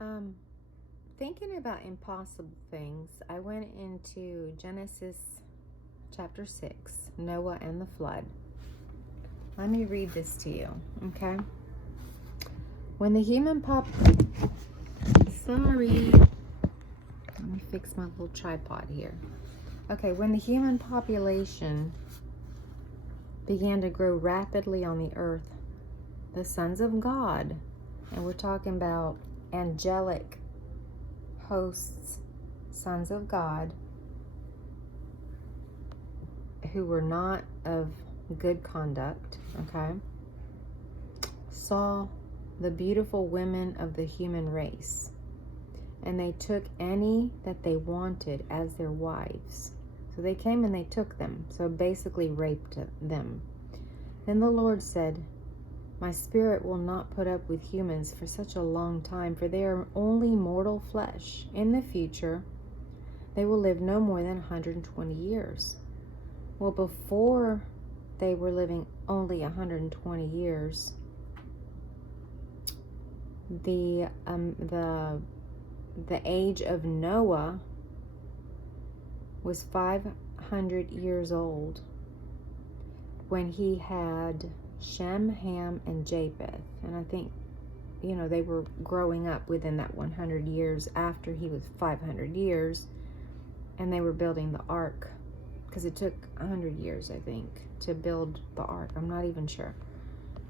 Um, Thinking about impossible things, I went into Genesis chapter 6, Noah and the flood. Let me read this to you, okay? When the human Sorry. Let me fix my little tripod here. Okay, when the human population began to grow rapidly on the earth, the sons of God, and we're talking about angelic hosts, sons of God, who were not of good conduct, okay, saw the beautiful women of the human race, and they took any that they wanted as their wives. So they came and they took them, so basically raped them. Then the Lord said, "My spirit will not put up with humans for such a long time, for they are only mortal flesh. In the future, they will live no more than 120 years. Well, before they were living only 120 years, the age of Noah was 500 years old when he had Shem, Ham, and Japheth. And I think, they were growing up within that 100 years after he was 500 years, and they were building the ark, because it took 100 years, I think, to build the ark. I'm not even sure.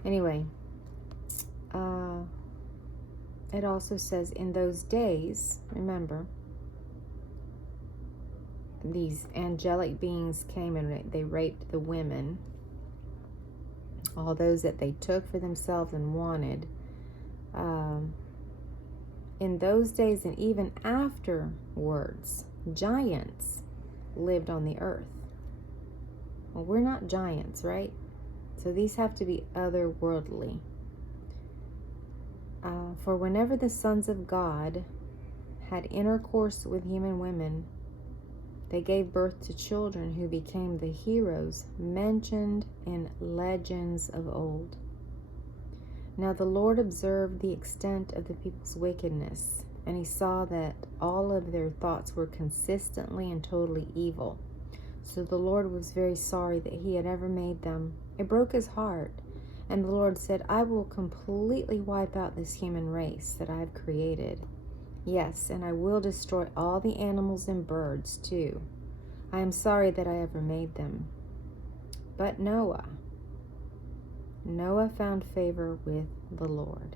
Anyway, it also says in those days, remember, these angelic beings came and they raped the women, all those that they took for themselves and wanted. In those days and even afterwards, giants lived on the earth. Well, we're not giants, right? So these have to be otherworldly. For whenever the sons of God had intercourse with human women, they gave birth to children who became the heroes mentioned in legends of old. Now the Lord observed the extent of the people's wickedness, and he saw that all of their thoughts were consistently and totally evil. So the Lord was very sorry that he had ever made them. It broke his heart. And the Lord said, "I will completely wipe out this human race that I have created. Yes, and I will destroy all the animals and birds too. I am sorry that I ever made them." But Noah found favor with the Lord.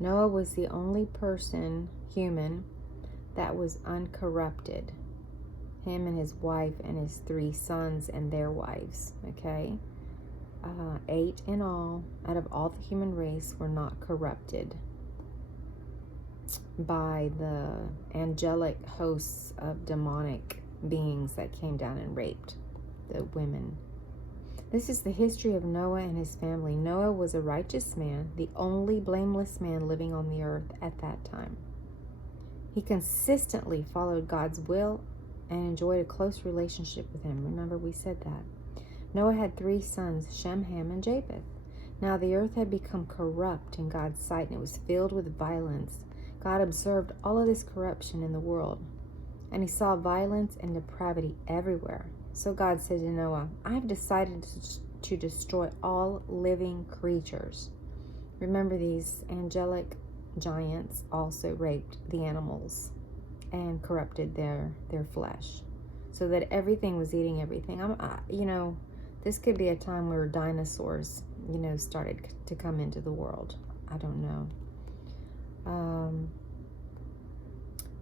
Noah was the only human, that was uncorrupted. Him and his wife and his 3 sons and their wives, okay? 8 in all, out of all the human race, were not corrupted by the angelic hosts of demonic beings that came down and raped the women. This is the history of Noah and his family. Noah was a righteous man, the only blameless man living on the earth at that time. He consistently followed God's will and enjoyed a close relationship with him. Remember, we said that. Noah had 3 sons, Shem, Ham, and Japheth. Now the earth had become corrupt in God's sight, and it was filled with violence. God observed all of this corruption in the world, and he saw violence and depravity everywhere. So God said to Noah, "I have decided to destroy all living creatures." Remember, these angelic giants also raped the animals and corrupted their flesh, so that everything was eating everything. This could be a time where dinosaurs, started to come into the world. I don't know.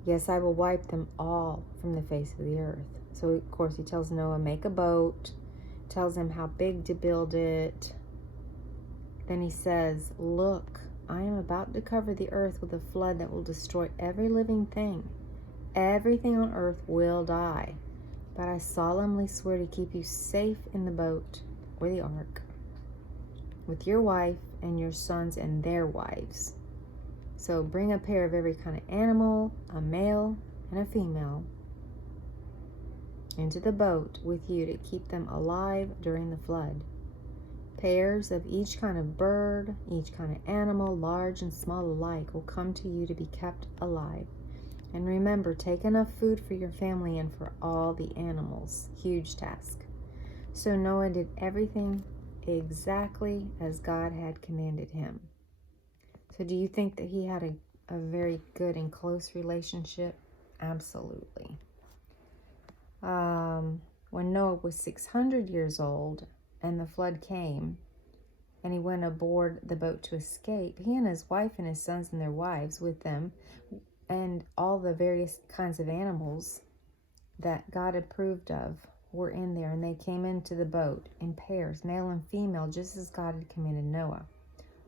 Yes, I will wipe them all from the face of the earth. So, of course, he tells Noah, make a boat, tells him how big to build it. Then he says, "Look, I am about to cover the earth with a flood that will destroy every living thing. Everything on earth will die. But I solemnly swear to keep you safe in the boat," or the ark, "with your wife and your sons and their wives. So bring a pair of every kind of animal, a male and a female, into the boat with you to keep them alive during the flood. Pairs of each kind of bird, each kind of animal, large and small alike, will come to you to be kept alive. And remember, take enough food for your family and for all the animals. Huge task. So Noah did everything exactly as God had commanded him. So do you think that he had a very good and close relationship? Absolutely. When Noah was 600 years old and the flood came and he went aboard the boat to escape, he and his wife and his sons and their wives with them and all the various kinds of animals that God approved of were in there, and they came into the boat in pairs, male and female, just as God had commanded Noah.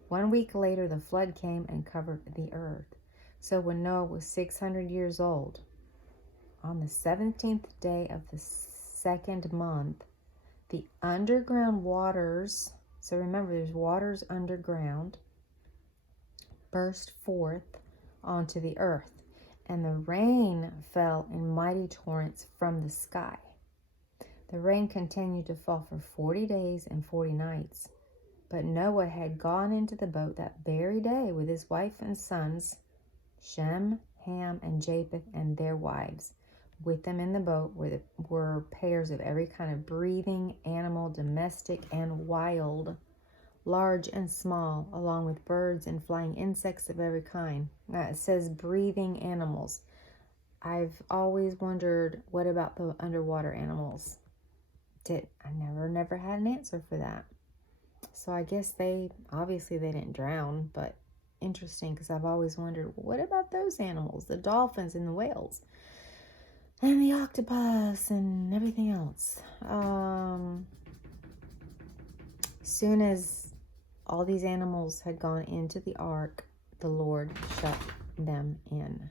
1 week later, the flood came and covered the earth. So when Noah was 600 years old, on the 17th day of the second month, the underground waters, so remember there's waters underground, burst forth onto the earth, and the rain fell in mighty torrents from the sky. The rain continued to fall for 40 days and 40 nights. But Noah had gone into the boat that very day with his wife and sons, Shem, Ham, and Japheth, and their wives. With them in the boat were pairs of every kind of breathing animal, domestic and wild, large and small, along with birds and flying insects of every kind. It says breathing animals. I've always wondered, what about the underwater animals? I never had an answer for that. So I guess obviously they didn't drown, but interesting, because I've always wondered, what about those animals, the dolphins and the whales and the octopus and everything else? Soon as all these animals had gone into the ark, the Lord shut them in.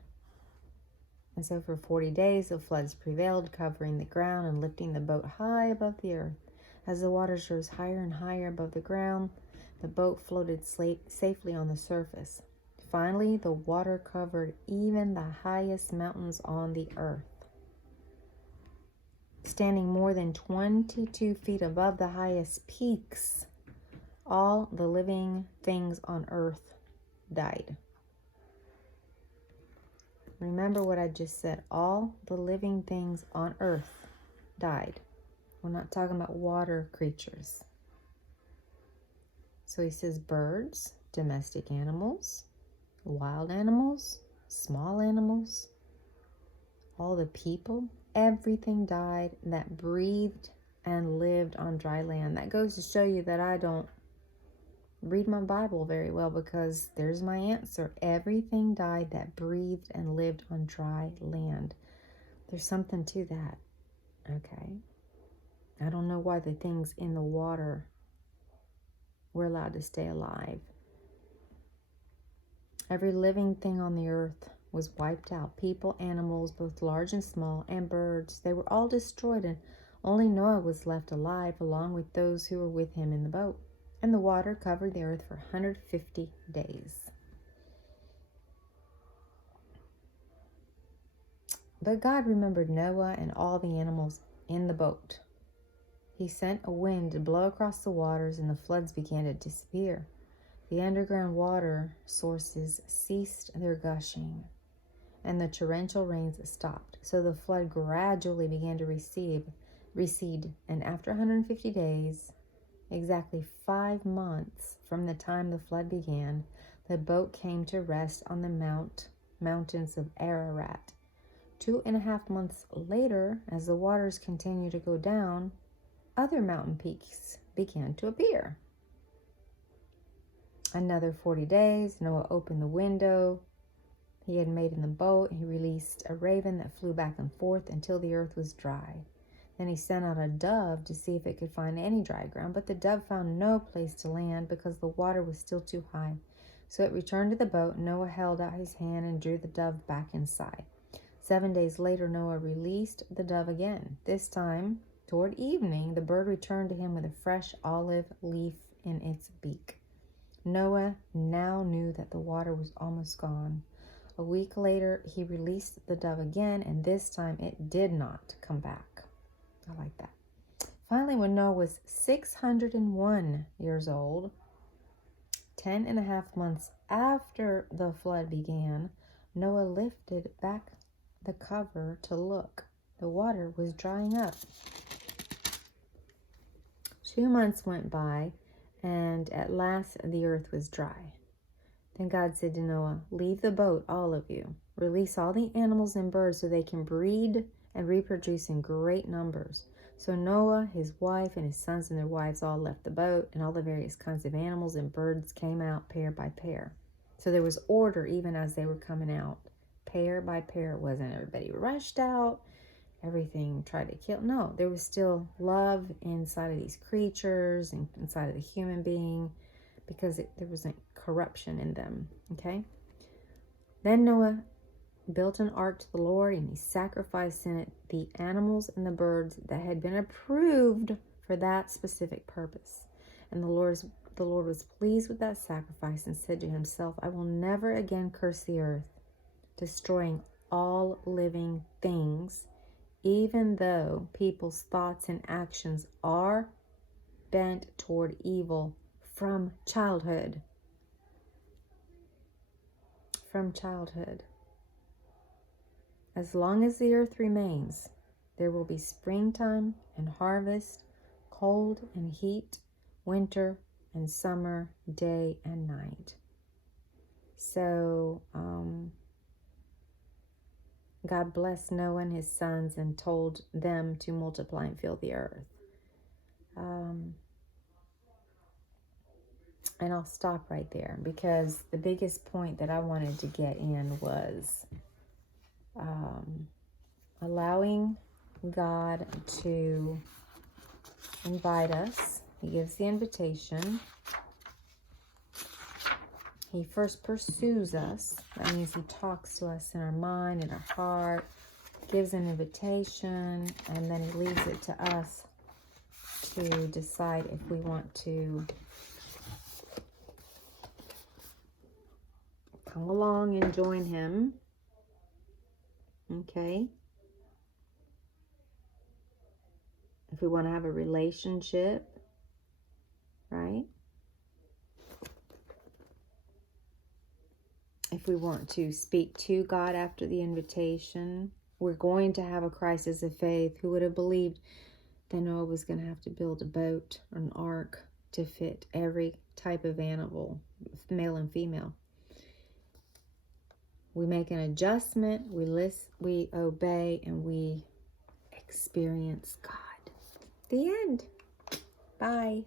And so for 40 days the floods prevailed, covering the ground and lifting the boat high above the earth. As the waters rose higher and higher above the ground, the boat floated safely on the surface. Finally, the water covered even the highest mountains on the earth. Standing more than 22 feet above the highest peaks, all the living things on earth died. Remember what I just said. All the living things on earth died. We're not talking about water creatures. So he says birds, domestic animals, wild animals, small animals, all the people, everything died that breathed and lived on dry land. That goes to show you that I don't read my Bible very well, because there's my answer. Everything died that breathed and lived on dry land. There's something to that. Okay. I don't know why the things in the water were allowed to stay alive. Every living thing on the earth was wiped out. People, animals, both large and small, and birds. They were all destroyed, and only Noah was left alive, along with those who were with him in the boat. And the water covered the earth for 150 days. But God remembered Noah and all the animals in the boat. He sent a wind to blow across the waters, and the floods began to disappear. The underground water sources ceased their gushing, and the torrential rains stopped. So the flood gradually began to recede, and after 150 days, exactly 5 months from the time the flood began, the boat came to rest on the mountains of Ararat. 2.5 months later, as the waters continued to go down, other mountain peaks began to appear. Another 40 days, Noah opened the window he had made in the boat. He released a raven that flew back and forth until the earth was dry. Then he sent out a dove to see if it could find any dry ground, but the dove found no place to land because the water was still too high. So it returned to the boat. Noah held out his hand and drew the dove back inside. 7 days later, Noah released the dove again. This time, toward evening, the bird returned to him with a fresh olive leaf in its beak. Noah now knew that the water was almost gone. A week later, he released the dove again, and this time it did not come back. I like that. Finally, when Noah was 601 years old, 10.5 months after the flood began, Noah lifted back the cover to look. The water was drying up. 2 months went by, and at last the earth was dry. Then God said to Noah, "Leave the boat, all of you. Release all the animals and birds so they can breed and reproduce in great numbers." So Noah, his wife, and his sons and their wives all left the boat, and all the various kinds of animals and birds came out pair by pair. So there was order even as they were coming out, pair by pair. It wasn't everybody rushed out, everything tried to kill. No, there was still love inside of these creatures and inside of the human being, because there wasn't corruption in them. Okay. Then Noah built an ark to the Lord, and he sacrificed in it the animals and the birds that had been approved for that specific purpose. And the Lord was pleased with that sacrifice and said to himself, "I will never again curse the earth, destroying all living things, even though people's thoughts and actions are bent toward evil from childhood." From childhood. As long as the earth remains, there will be springtime and harvest, cold and heat, winter and summer, day and night. So, God blessed Noah and his sons and told them to multiply and fill the earth. And I'll stop right there, because the biggest point that I wanted to get in was allowing God to invite us. He gives the invitation. He first pursues us. That means he talks to us in our mind, in our heart, gives an invitation, and then he leaves it to us to decide if we want to come along and join him. Okay. If we want to have a relationship, right? If we want to speak to God after the invitation, we're going to have a crisis of faith. Who would have believed that Noah was going to have to build a boat or an ark to fit every type of animal, male and female? We make an adjustment, we obey, and we experience God. The end. Bye.